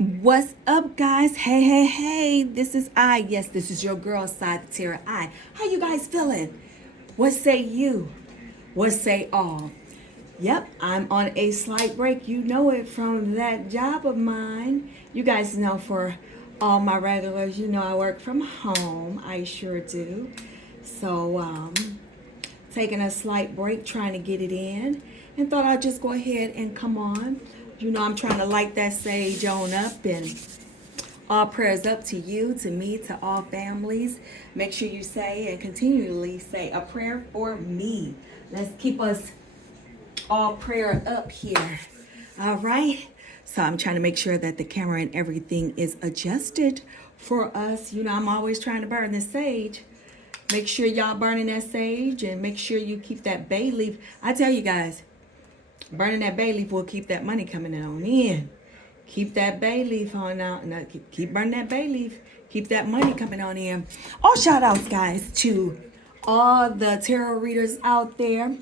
What's up, guys? Hey. This is I. Yes, this is your girl, Sagittarius I. How you guys feeling? What say you? What say all? Yep, I'm on a slight break. You know it from that job of mine. You guys know for all my regulars, you know I work from home. I sure do. So, taking a slight break, trying to get it in, and thought I'd just go ahead and come on. You know, I'm trying to light that sage on up, and all prayers up to you, to me, to all families. Make sure you say and continually say a prayer for me. Let's keep us all prayer up here. All right. So I'm trying to make sure that the camera and everything is adjusted for us. You know, I'm always trying to burn the sage. Make sure y'all burning that sage, and make sure you keep that bay leaf. I tell you guys, burning that bay leaf will keep that money coming on in. Keep that bay leaf on out. No, keep burning that bay leaf. Keep that money coming on in. All shout outs, guys, to all the tarot readers out there.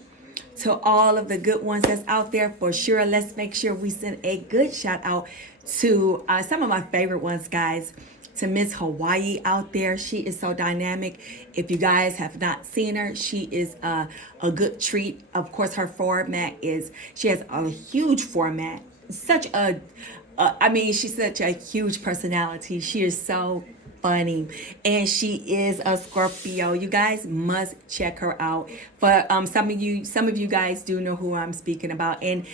To all of the good ones that's out there, for sure. Let's make sure we send a good shout out to some of my favorite ones, guys. To Miss Hawaii out there. She is so dynamic. If you guys have not seen her, she is a good treat. Of course, her format is, she has a huge format. She's such a huge personality. She is so funny, and she is a Scorpio. You guys must check her out. But some of you guys do know who I'm speaking about, and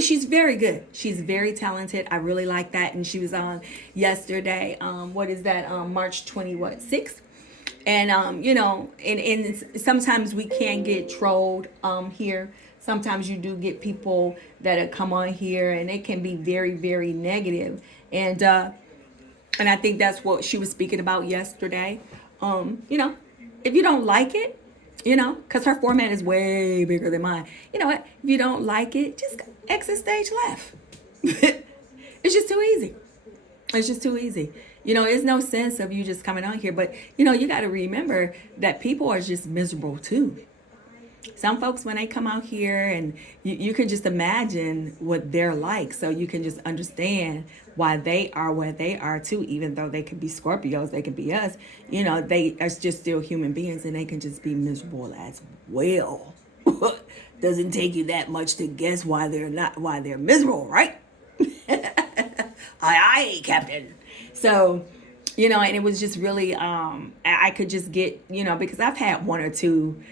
she's very good. She's very talented. I really like that. And she was on yesterday. What is that? March 26th. And you know, and sometimes we can get trolled here. Sometimes you do get people that come on here, and they can be very, very negative. And I think that's what she was speaking about yesterday. You know, if you don't like it, you know, because her format is way bigger than mine. You know what? If you don't like it, just exit stage left. It's just too easy. It's just too easy. You know, there's no sense of you just coming on here. But, you know, you got to remember that people are just miserable too. Some folks, when they come out here, and you can just imagine what they're like, so you can just understand why they are where they are too. Even though they could be Scorpios, they could be us, you know, they are just still human beings, and they can just be miserable as well. Doesn't take you that much to guess why they're miserable, right? Aye, Captain. So, you know, and it was just really I could just get, you know, because I've had one or two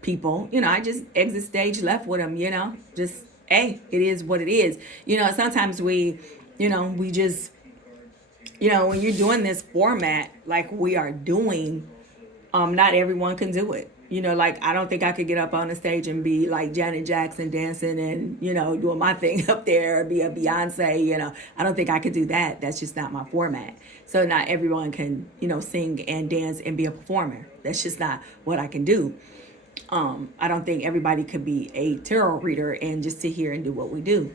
people, you know, I just exit stage left with them, you know, just, hey, it is what it is. You know, sometimes we just, you know, when you're doing this format like we are doing, not everyone can do it. You know, like, I don't think I could get up on the stage and be like Janet Jackson dancing and, you know, doing my thing up there, be a Beyonce, you know. I don't think I could do that. That's just not my format. So not everyone can, you know, sing and dance and be a performer. That's just not what I can do. I don't think everybody could be a tarot reader and just sit here and do what we do.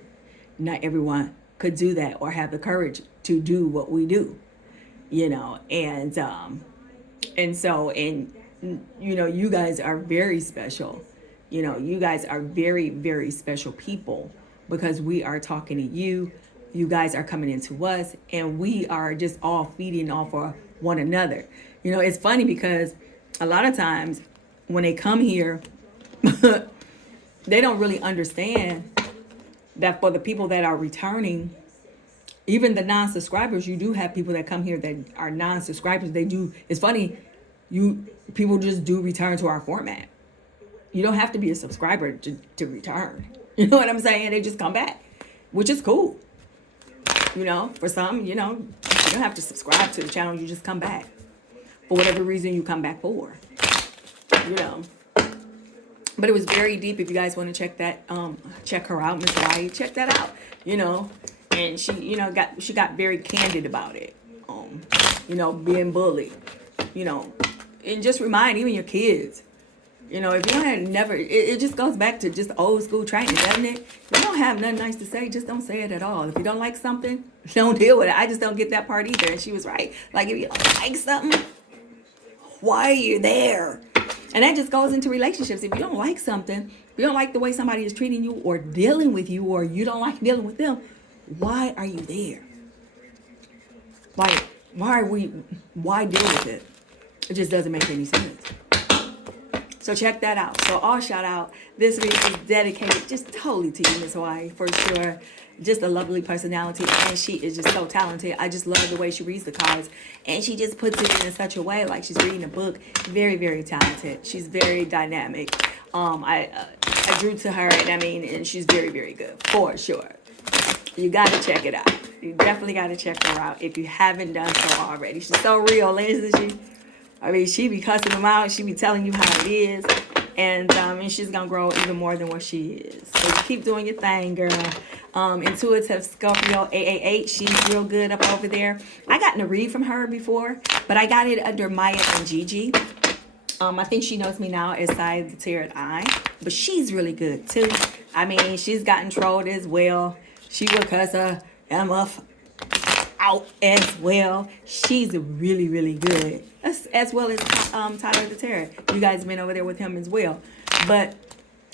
Not everyone could do that or have the courage to do what we do, you know. And so, you know, you guys are very special. You know, you guys are very, very special people, because we are talking to you. You guys are coming into us, and we are just all feeding off of one another. You know, it's funny because a lot of times when they come here, they don't really understand that for the people that are returning, even the non-subscribers, you do have people that come here that are non-subscribers. They do. It's funny. People just do return to our format. You don't have to be a subscriber to return. You know what I'm saying? They just come back, which is cool. You know, for some, you know, you don't have to subscribe to the channel. You just come back for whatever reason you come back for. You know, but it was very deep. If you guys want to check her out, Miss Hawaii, check that out. You know, and she, you know, got very candid about it. You know, being bullied. You know, and just remind even your kids. You know, if you don't have it just goes back to just old school training, doesn't it? If you don't have nothing nice to say, just don't say it at all. If you don't like something, don't deal with it. I just don't get that part either. And she was right. Like, if you don't like something, why are you there? And that just goes into relationships. If you don't like something, if you don't like the way somebody is treating you or dealing with you, or you don't like dealing with them, why are you there? Like, why deal with it? It just doesn't make any sense. So check that out. So all shout out. This video is dedicated just totally to you, Miss Hawaii, for sure. Just a lovely personality, and she is just so talented. I just love the way she reads the cards, and she just puts it in such a way like she's reading a book. Very, very talented. She's very dynamic. I drew to her, and I mean, and she's very, very good for sure. You gotta check it out. You definitely gotta check her out if you haven't done so already. She's so real, isn't she? I mean, she be cussing them out. She be telling you how it is. And she's going to grow even more than what she is. So you keep doing your thing, girl. Intuitive Scorpio 888. She's real good up over there. I gotten a read from her before, but I got it under Maya and Gigi. I think she knows me now as Side the Tarot Eye. But she's really good, too. I mean, she's gotten trolled as well. She will cuss her MF out as well. She's really, really good. As well as Tyler the Tarot. You guys been over there with him as well. But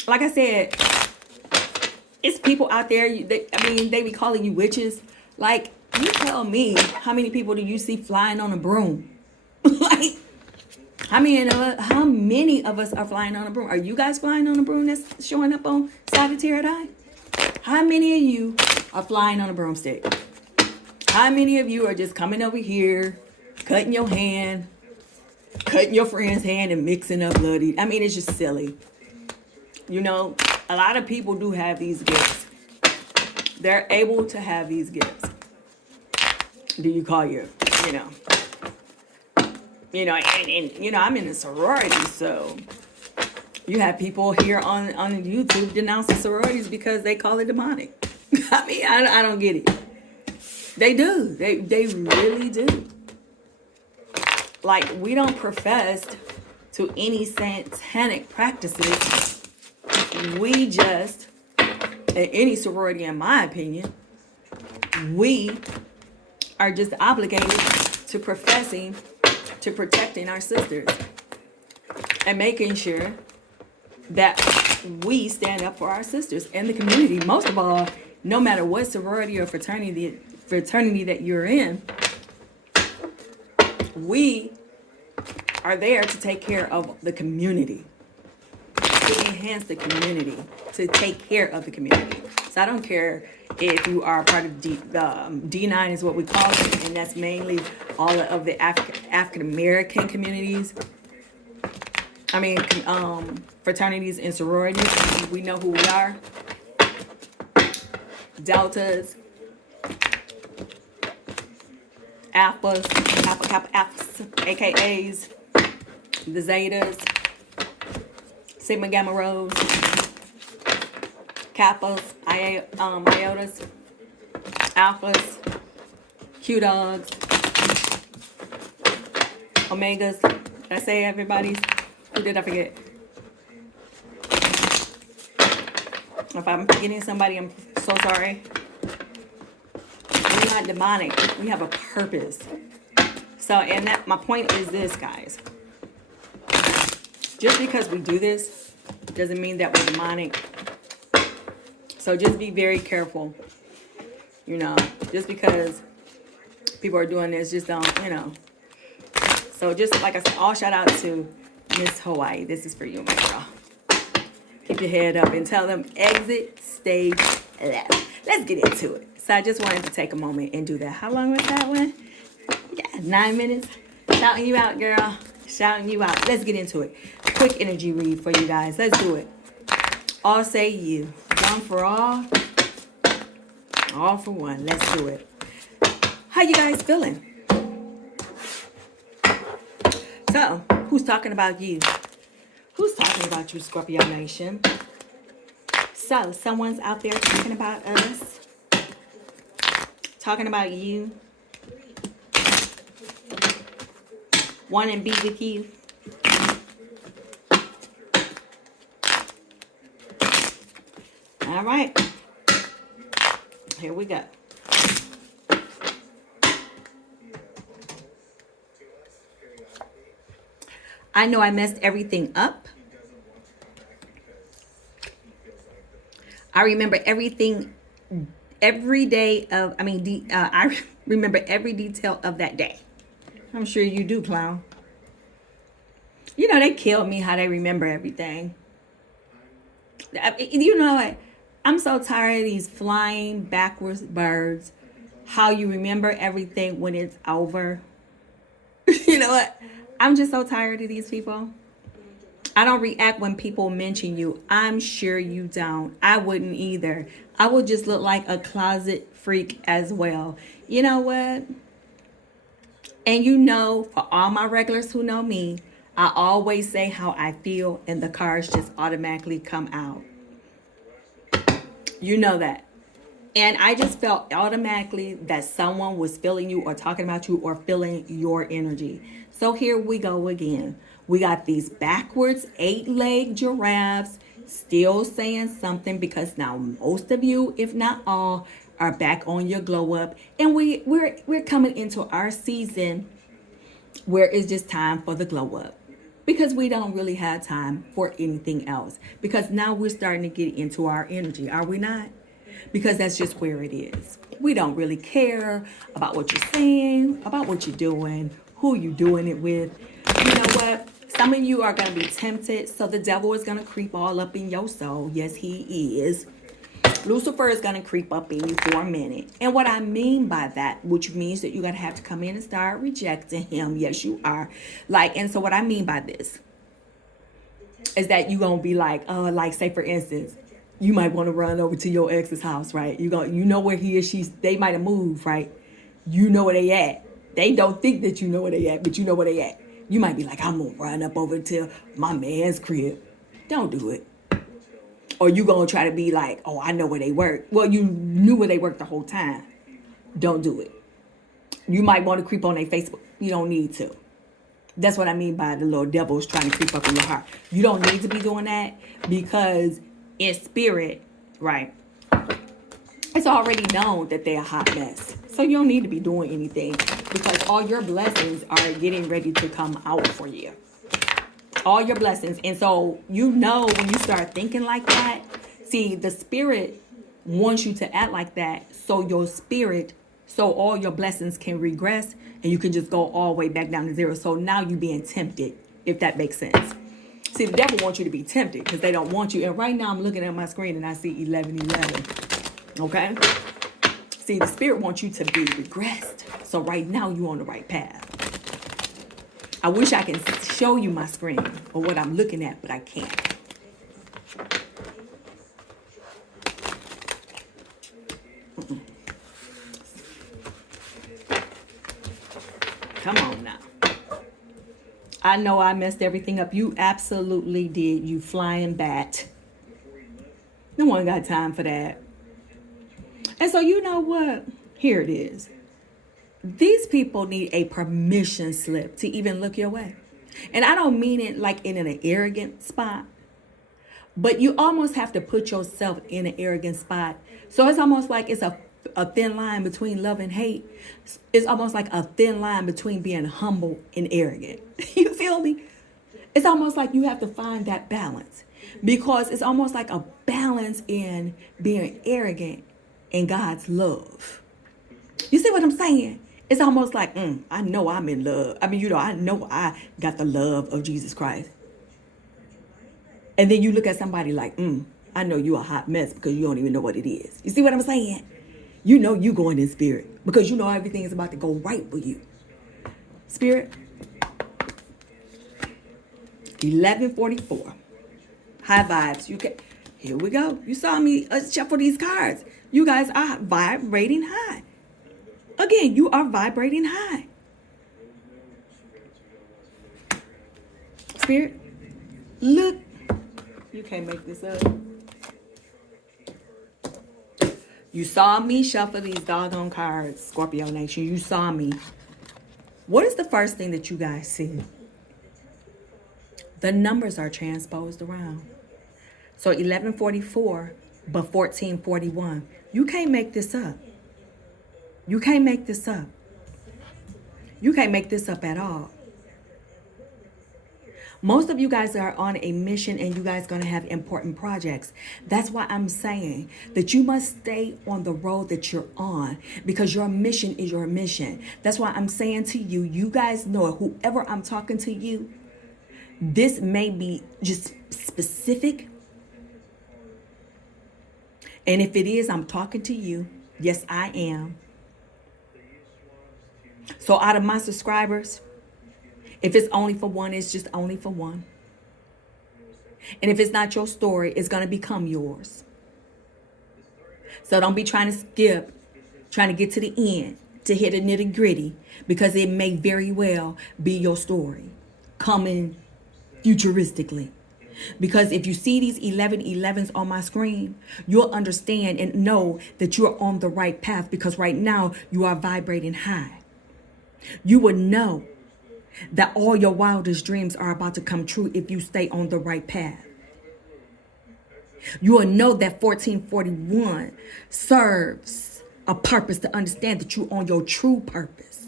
like I said, it's people out there. They be calling you witches. Like, you tell me, how many people do you see flying on a broom? Like, how many of us are flying on a broom? Are you guys flying on a broom that's showing up on Side of Tarot Eye? How many of you are flying on a broomstick? How many of you are just coming over here, cutting your hand, cutting your friend's hand and mixing up bloody? I mean, it's just silly. You know, a lot of people do have these gifts. They're able to have these gifts. Do you call your, and I'm in a sorority, so you have people here on YouTube denouncing sororities because they call it demonic. I mean, I don't get it. They do. They really do. Like, we don't profess to any satanic practices. We just, in any sorority, in my opinion, we are just obligated to professing, to protecting our sisters and making sure that we stand up for our sisters and the community. Most of all, no matter what sorority or fraternity that you're in, we are there to take care of the community, to enhance the community, to take care of the community. So I don't care if you are part of D9 is what we call it, and that's mainly all of the African American communities. I mean, fraternities and sororities. We know who we are. Deltas, Alphas, Alpha Kappa Alphas, AKAs, the Zetas, Sigma Gamma Rhos, Kappas, Iotas, Alphas, Q Dogs, Omegas. Did I say everybody's? Who did I forget? If I'm forgetting somebody, I'm so sorry. We're not demonic. We have a purpose. So, and that my point is this, guys. Just because we do this doesn't mean that we're demonic. So just be very careful. Just because people are doing this, just don't, So just like I said, all shout out to Miss Hawaii. This is for you, my girl. Keep your head up and tell them exit stage left. Let's get into it. So I just wanted to take a moment and do that. How long was that one? Yeah, 9 minutes. Shouting you out, girl. Shouting you out. Let's get into it. Quick energy read for you guys. Let's do it. All say you. One for all for one. Let's do it. How you guys feeling? So, who's talking about you? Who's talking about you, Scorpio Nation? So, someone's out there talking about us. Talking about you. Want to be with you. All right. Here we go. I know I messed everything up. I remember everything every day of, I remember every detail of that day. I'm sure you do, clown. You know, they killed me how they remember everything. You know what? I'm so tired of these flying backwards birds. How you remember everything when it's over. You know what? I'm just so tired of these people. I don't react when people mention you. I'm sure you don't. I wouldn't either. I would just look like a closet freak as well. You know what? And you know, for all my regulars who know me, I always say how I feel and the cards just automatically come out. You know that. And I just felt automatically that someone was feeling you or talking about you or feeling your energy. So here we go again. We got these backwards 8-leg giraffes still saying something because now most of you, if not all, are back on your glow up. And we're coming into our season where it's just time for the glow up. Because we don't really have time for anything else. Because now we're starting to get into our energy, are we not? Because that's just where it is. We don't really care about what you're saying, about what you're doing, who you're doing it with. You know what? Some of you are going to be tempted, so the devil is going to creep all up in your soul. Yes, he is. Lucifer is going to creep up in you for a minute. And what I mean by that, which means that you're going to have to come in and start rejecting him. Yes, you are. And so what I mean by this is that you're going to be like, say for instance, you might want to run over to your ex's house, right? You know where he or they might have moved, right? You know where they at. They don't think that you know where they at, but you know where they at. You might be like, I'm going to run up over to my man's crib. Don't do it. Or you going to try to be like, oh, I know where they work. Well, you knew where they worked the whole time. Don't do it. You might want to creep on their Facebook. You don't need to. That's what I mean by the little devils trying to creep up in your heart. You don't need to be doing that because in spirit, right, it's already known that they're a hot mess. So you don't need to be doing anything because all your blessings are getting ready to come out for you. All your blessings. And so you know when you start thinking like that, see, the spirit wants you to act like that so all your blessings can regress and you can just go all the way back down to zero. So now you're being tempted, if that makes sense. See, the devil wants you to be tempted because they don't want you. And right now I'm looking at my screen and I see 1111. Okay? See, the spirit wants you to be regressed. So right now you're on the right path. I wish I can show you my screen or what I'm looking at, but I can't. Come on now. I know I messed everything up. You absolutely did, you flying bat. No one got time for that. And so you know what? Here it is. These people need a permission slip to even look your way. And I don't mean it like in an arrogant spot, but you almost have to put yourself in an arrogant spot. So it's almost like it's a thin line between love and hate. It's almost like a thin line between being humble and arrogant. You feel me? It's almost like you have to find that balance because it's almost like a balance in being arrogant and God's love. You see what I'm saying? It's almost like, I know I'm in love. I know I got the love of Jesus Christ. And then you look at somebody like, I know you a hot mess because you don't even know what it is. You see what I'm saying? You know you going in spirit because you know everything is about to go right for you. Spirit. 1144. High vibes. Here we go. You saw me shuffle these cards. You guys are vibrating high. Again, you are vibrating high. Spirit, look. You can't make this up. You saw me shuffle these doggone cards, Scorpio Nation. You saw me. What is the first thing that you guys see? The numbers are transposed around. So 1144, but 1441. You can't make this up. You can't make this up. You can't make this up at all. Most of you guys are on a mission and you guys going to have important projects. That's why I'm saying that you must stay on the road that you're on because your mission is your mission. That's why I'm saying to you, you guys know it. Whoever I'm talking to you, this may be just specific. And if it is, I'm talking to you. Yes, I am. So out of my subscribers, if it's only for one, it's just only for one. And if it's not your story, it's going to become yours. So don't be trying to skip, trying to get to the end, to hit a nitty gritty, because it may very well be your story coming futuristically. Because if you see these 1111s on my screen, you'll understand and know that you're on the right path because right now you are vibrating high. You will know that all your wildest dreams are about to come true if you stay on the right path. You will know that 1441 serves a purpose to understand that you're on your true purpose.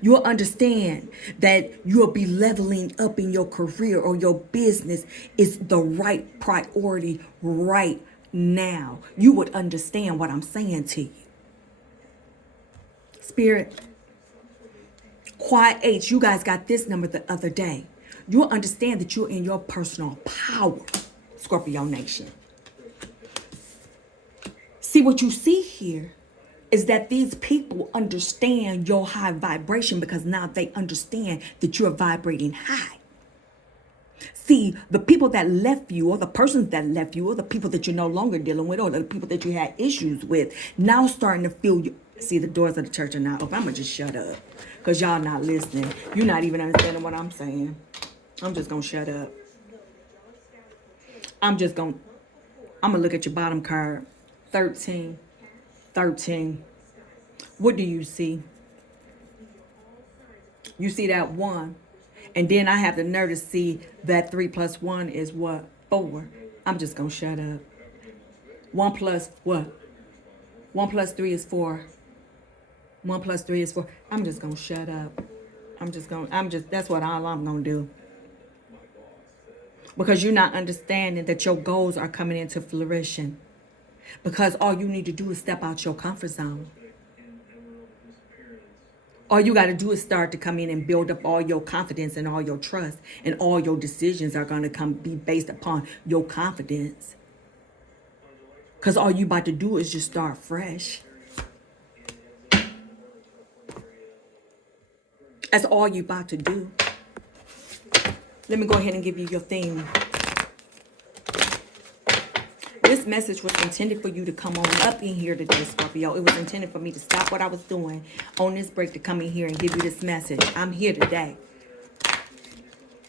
You'll understand that you'll be leveling up in your career or your business is the right priority right now. You would understand what I'm saying to you. Spirit, Quad H, you guys got this number the other day. You'll understand that you're in your personal power, Scorpio Nation. See, what you see here is that these people understand your high vibration because now they understand that you're vibrating high. See, the people that left you or the persons that left you or the people that you're no longer dealing with or the people that you had issues with now starting to feel you. See, the doors of the church are not open. I'm going to just shut up because y'all not listening. You're not even understanding what I'm saying. I'm just going to shut up. I'm going to look at your bottom card. 13. What do you see? You see that 1. And then I have the nerve to see that 3 plus 1 is what? 4. I'm just going to shut up. 1 plus what? 1 plus 3 is 4. 1 plus 3 is 4. I'm just going to shut up. That's what all I'm going to do. Because you're not understanding that your goals are coming into flourishing. Because all you need to do is step out your comfort zone. All you got to do is start to come in and build up all your confidence and all your trust. And all your decisions are going to be based upon your confidence. Because all you about to do is just start fresh. That's all you about to do. Let me go ahead and give you your theme. This message was intended for you to come on up in here today, Scorpio. It was intended for me to stop what I was doing on this break to come in here and give you this message. I'm here today.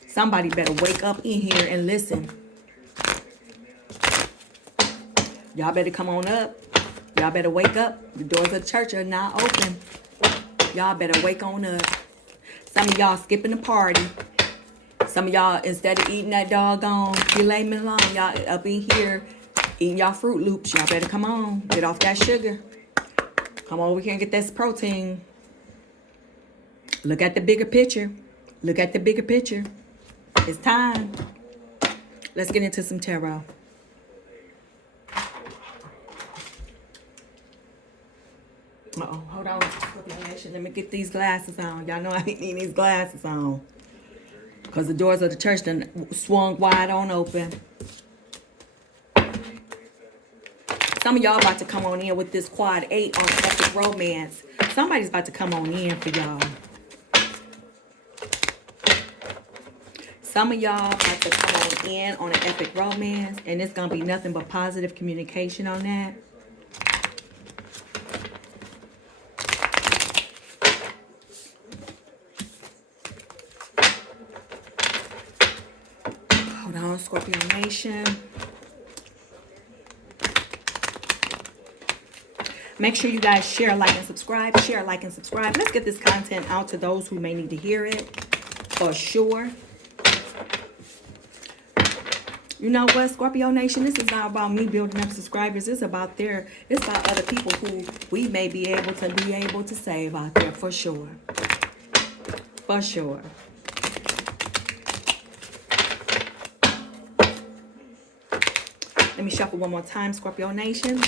Somebody better wake up in here and listen. Y'all better come on up. Y'all better wake up. The doors of the church are now open. Y'all better wake on up. Some of y'all skipping the party. Some of y'all, instead of eating that doggone filet mignon, y'all up in here eating y'all Fruit Loops. Y'all better come on. Get off that sugar. Come on, we can get this protein. Look at the bigger picture. Look at the bigger picture. It's time. Let's get into some tarot. Uh-oh, hold on. Let me get these glasses on. Y'all know I ain't need these glasses on. Because the doors of the church done swung wide on open. Some of y'all about to come on in with this quad 8 on epic romance. Somebody's about to come on in for y'all. Some of y'all about to come on in on an epic romance. And it's going to be nothing but positive communication on that. Hold on, Scorpio Nation. Make sure you guys share, like, and subscribe. Share, like, and subscribe. Let's get this content out to those who may need to hear it. For sure. You know what, Scorpio Nation? This is not about me building up subscribers. It's about other people who we may be able to save out there. For sure. For sure. Let me shuffle one more time, Scorpio Nation.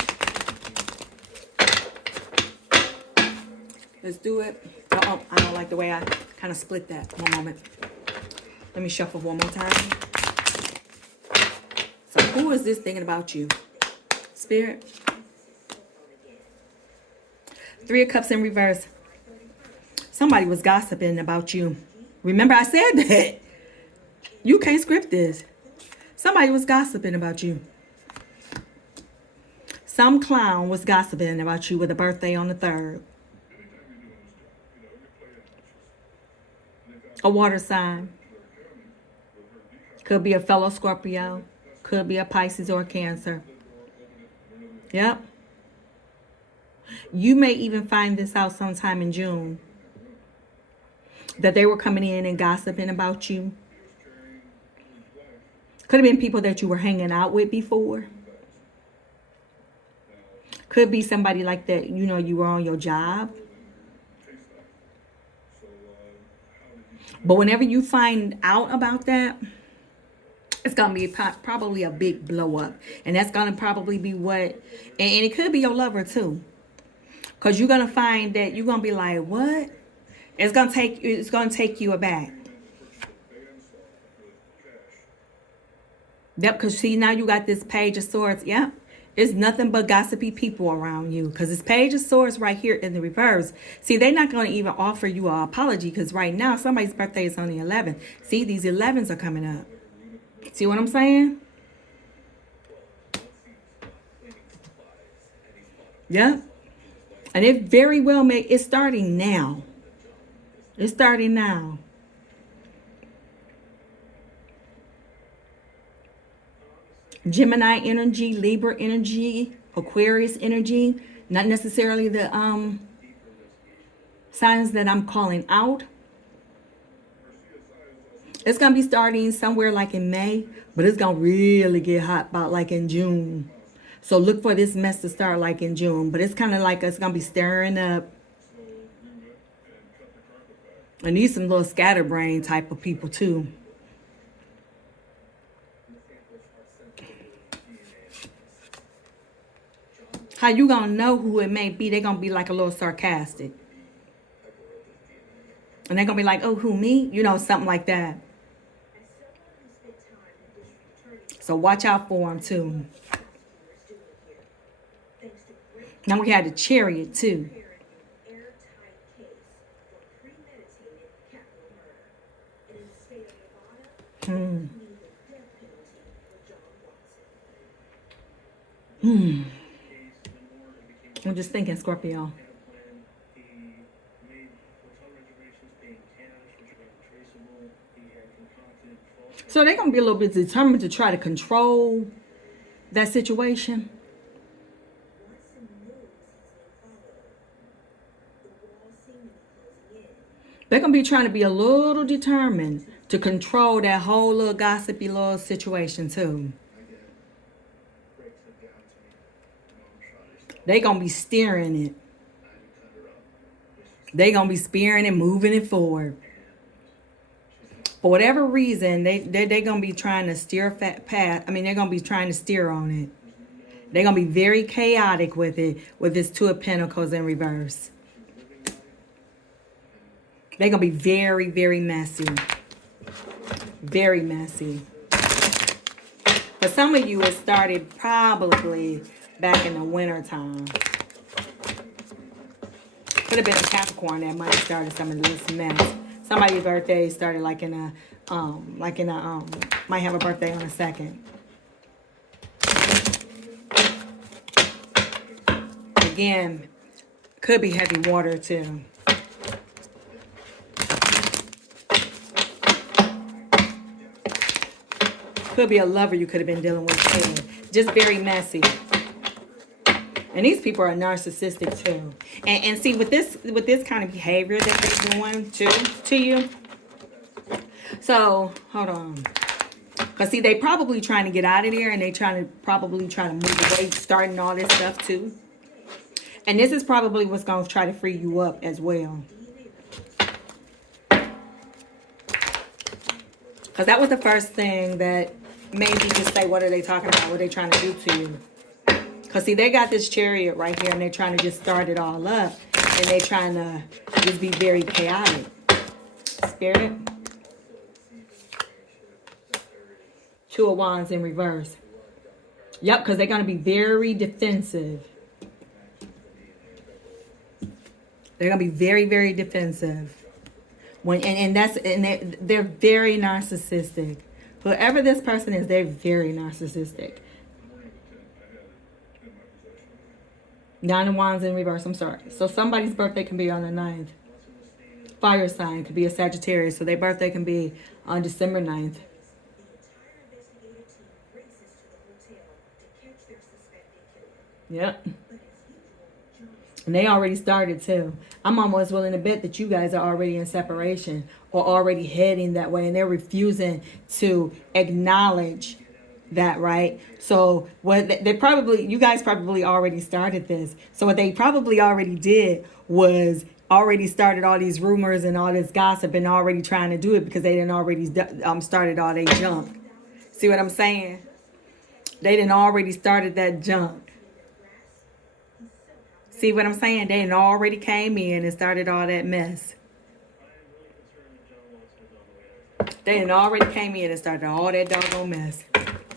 Let's do it. Oh, I don't like the way I kind of split that. One moment. Let me shuffle one more time. So who is this thinking about you? Spirit. 3 of Cups in reverse. Somebody was gossiping about you. Remember I said that. You can't script this. Somebody was gossiping about you. Some clown was gossiping about you with a birthday on the 3rd. A water sign. Could be a fellow Scorpio. Could be a Pisces or a Cancer. Yep. You may even find this out sometime in June. That they were coming in and gossiping about you. Could have been people that you were hanging out with before. Could be somebody like that, you know, you were on your job. But whenever you find out about that, it's going to be probably a big blow up. And that's going to probably be what, and it could be your lover too. Because you're going to find that you're going to be like, what? It's going to take you aback. Yep, because see, now you got this Page of Swords. Yep. It's nothing but gossipy people around you. Because this Page of Swords right here in the reverse. See, they're not going to even offer you an apology. Because right now, somebody's birthday is on the 11th. See, these 11s are coming up. See what I'm saying? Yep. And it very well may, it's starting now. It's starting now. Gemini energy, Libra energy, Aquarius energy. Not necessarily the signs that I'm calling out. It's going to be starting somewhere like in May. But it's going to really get hot about like in June. So look for this mess to start like in June. But it's kind of like it's going to be stirring up. I need some little scatterbrain type of people too. How you gonna know who it may be? They're gonna be like a little sarcastic. And they're gonna be like, oh, who, me? You know, something like that. So watch out for them too. Now we had the Chariot too. I'm just thinking, Scorpio. So they're going to be a little bit determined to try to control that situation. They're going to be trying to be a little determined to control that whole little gossipy little situation too. They're going to be steering it. They're going to be spearing and moving it forward. For whatever reason, they're going to be trying to steer path. I mean, they're going to be trying to steer on it. They're going to be very chaotic with it, with this Two of Pentacles in reverse. They're going to be very, very messy. Very messy. For some of you, it started probably back in the winter time. Could have been a Capricorn that might have started some of this mess. Somebody's birthday started like in a, might have a birthday on the 2nd. Again, could be heavy water too. Could be a lover you could have been dealing with too. Just very messy. And these people are narcissistic too. And see, with this kind of behavior that they're doing to you. So, hold on. Because see, they probably trying to get out of there, and they probably trying to move away, starting all this stuff too. And this is probably what's going to try to free you up as well. Because that was the first thing that, maybe just say, what are they talking about? What are they trying to do to you? Because, see, they got this Chariot right here, and they're trying to just start it all up. And they're trying to just be very chaotic. Spirit. Two of Wands in reverse. Yep, because they're going to be very defensive. They're going to be very, very defensive. And they're very narcissistic. Whoever this person is, they're very narcissistic. Nine of Wands in reverse. I'm sorry. So somebody's birthday can be on the 9th. Fire sign could be a Sagittarius. So their birthday can be on December 9th. Yep. And they already started too. I'm almost willing to bet that you guys are already in separation or already heading that way, and they're refusing to acknowledge that, right? So what you guys probably already started this. So what they probably already did was already started all these rumors and all this gossip and already trying to do it because they didn't already started all their junk. See what I'm saying? They didn't already started that junk. See what I'm saying? They already came in and started all that mess. They already came in and started all that doggone mess.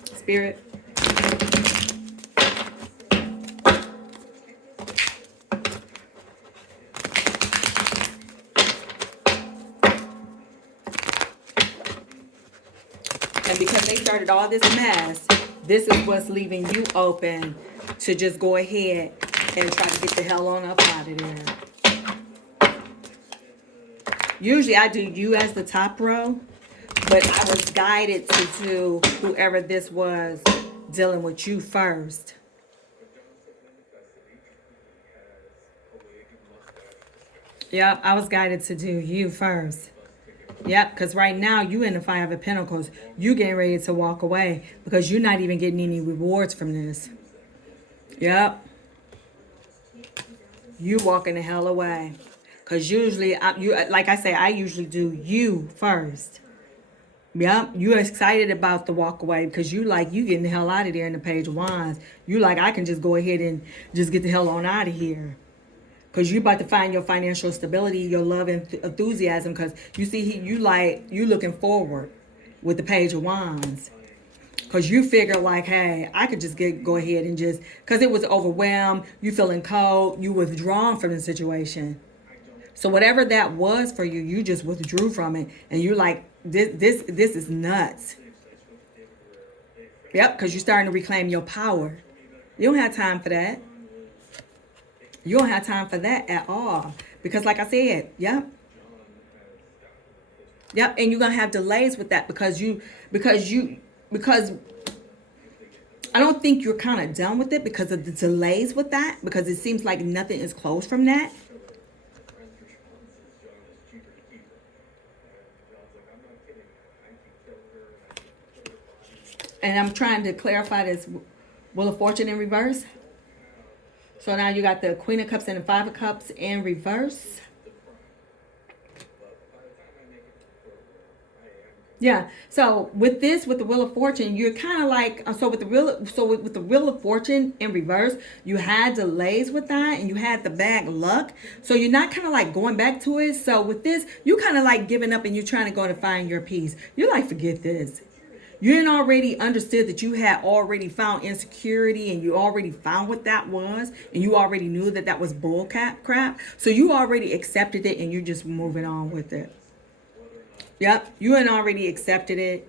Spirit. And because they started all this mess, this is what's leaving you open to just go ahead and try to get the hell on up out of there. Usually I do you as the top row, but I was guided to do whoever this was dealing with you first. Yep, I was guided to do you first. Yep, because right now you in the Five of Pentacles. You getting ready to walk away because you're not even getting any rewards from this. Yep. You walking the hell away. Because usually, like I say, I usually do you first. Yep, you're excited about the walk away because you getting the hell out of there in the Page of Wands. You like, I can just go ahead and just get the hell on out of here. Because you about to find your financial stability, your love and enthusiasm. Because you see, you looking forward with the Page of Wands. Because you figure like, hey, I could just go ahead and just, because it was overwhelmed, you feeling cold, you withdrawn from the situation. So whatever that was for you, you just withdrew from it. And you're like, this is nuts. Yep, because you're starting to reclaim your power. You don't have time for that. You don't have time for that at all. Because like I said, yep. Yep, and you're going to have delays with that because I don't think you're kind of done with it because of the delays with that. Because it seems like nothing is closed from that. And I'm trying to clarify this Wheel of Fortune in reverse. So now you got the Queen of Cups and the Five of Cups in reverse. Yeah. So with the Wheel of Fortune, you're kind of like, with the Wheel of Fortune in reverse, you had delays with that and you had the bad luck. So you're not kind of like going back to it. So with this, you kind of like giving up and you're trying to go to find your peace. You're like, forget this. You had already understood that you had already found insecurity and you already found what that was. And you already knew that that was bull crap. So you already accepted it and you're just moving on with it. Yep, you had already accepted it.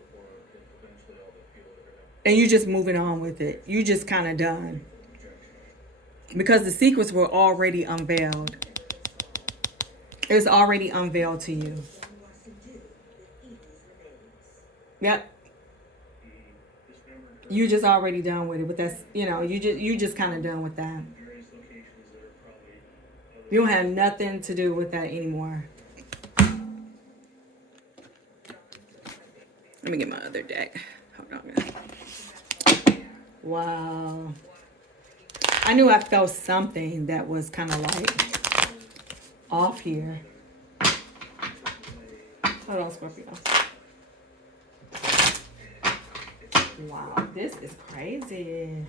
And you're just moving on with it. You just kind of done. Because the secrets were already unveiled. It was already unveiled to you. Yep. You just already done with it. But that's, you just kind of done with that. You don't have nothing to do with that anymore. Let me get my other deck. Hold on. Wow. I knew I felt something that was kind of like off here. Hold on, Scorpio. Wow, this is crazy.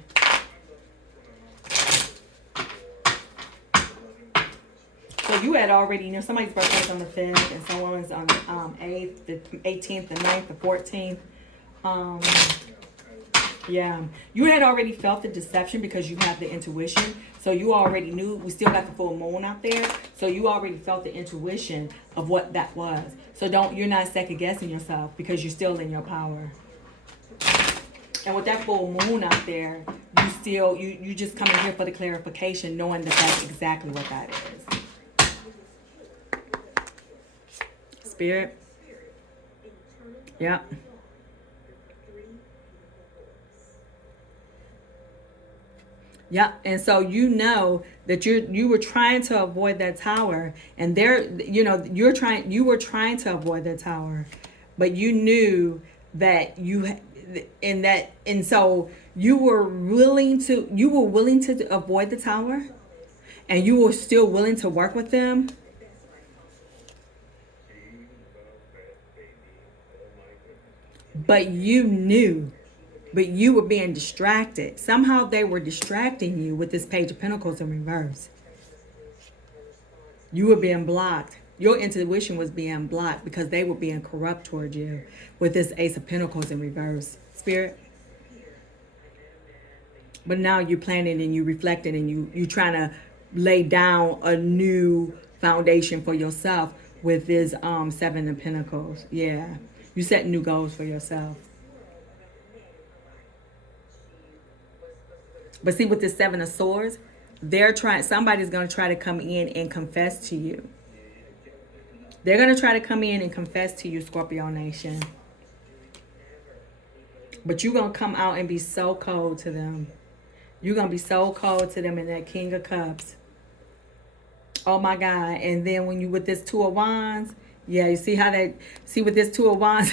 So you had already, somebody's birthday is on the 5th and someone's on the 8th, the 18th, the 9th, the 14th. Um, yeah, you had already felt the deception because you have the intuition. So you already knew. We still got the full moon out there. So you already felt the intuition of what that was. So you're not second guessing yourself because you're still in your power. And with that full moon out there, you just come in here for the clarification, knowing that that's exactly what that is. Spirit. Yep. Yeah, and so you know that you were trying to avoid that tower, and you were trying to avoid the tower, but you knew that and so you were willing to avoid the tower, and you were still willing to work with them, but you knew. But you were being distracted. Somehow they were distracting you with this Page of Pentacles in reverse. You were being blocked. Your intuition was being blocked because they were being corrupt toward you with this Ace of Pentacles in reverse. Spirit. But now you're planning and you're reflecting and you trying to lay down a new foundation for yourself with this 7 of Pentacles. Yeah. You set new goals for yourself. But see, with the 7 of Swords, somebody's going to try to come in and confess to you. They're going to try to come in and confess to you, Scorpio Nation. But you're going to come out and be so cold to them. You're going to be so cold to them in that King of Cups. Oh my God. And then when you with this 2 of Wands, yeah, you see with this 2 of Wands,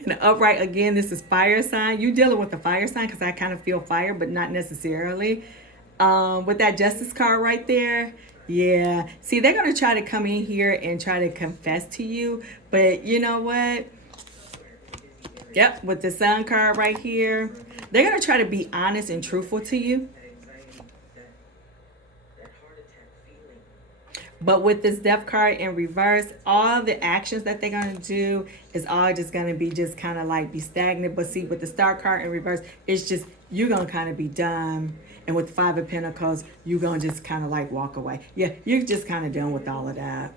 in the upright, again, this is fire sign. You dealing with the fire sign because I kind of feel fire, but not necessarily. With that Justice card right there, yeah. See, they're going to try to come in here and try to confess to you. But you know what? Yep, with the Sun card right here, they're going to try to be honest and truthful to you. But with this Death card in reverse, all the actions that they're going to do is all just going to be just kind of like be stagnant. But see, with the Star card in reverse, it's just you're going to kind of be done. And with the 5 of Pentacles, you're going to just kind of like walk away. Yeah, you're just kind of done with all of that.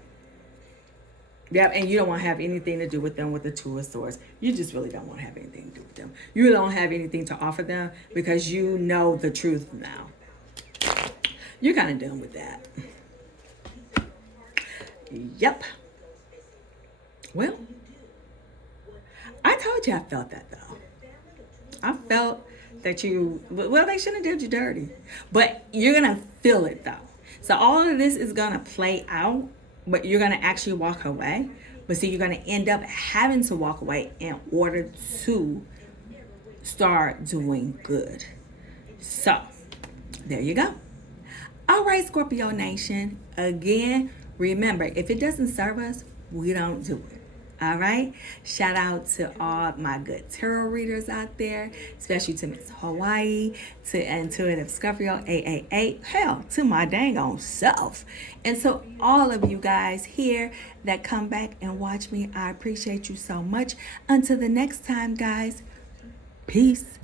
Yep, and you don't want to have anything to do with them with the 2 of Swords. You just really don't want to have anything to do with them. You don't have anything to offer them because you know the truth now. You're kind of done with that. Yep. Well, I told you I felt that though. I felt that they shouldn't have did you dirty. But you're going to feel it though. So all of this is going to play out, but you're going to actually walk away. But see, you're going to end up having to walk away in order to start doing good. So, there you go. All right, Scorpio Nation. Again, remember, if it doesn't serve us, we don't do it. All right. Shout out to all my good tarot readers out there, especially to Miss Hawaii, to Intuitive Scorpio 888, hell, to my dang on self. And so all of you guys here that come back and watch me, I appreciate you so much. Until the next time, guys, peace.